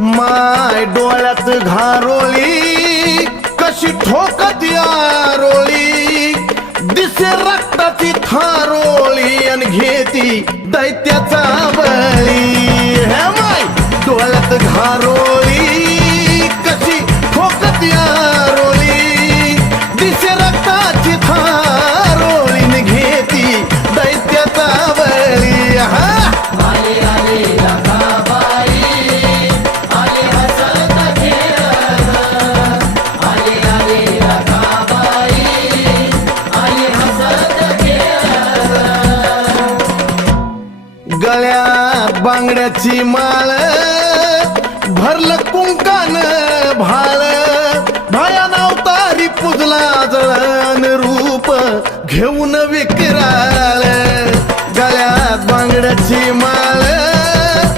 माय डोळ्यात घारोळी कशी ठोकत या रोळी दिसे रक्ताची थारोळी आणि घेती दैत्याचा बळी हे माय डोळ्यात घारोळी कशी ठोकत या रोळी दिसे रक्ताची थारोळी आणि घेती दैत्याचा बळी हा गळ्यात बांगड्याची माळ भरलं कुंकान भाळ भयान अवतारी पुजला जळण रूप घेऊन विकराळ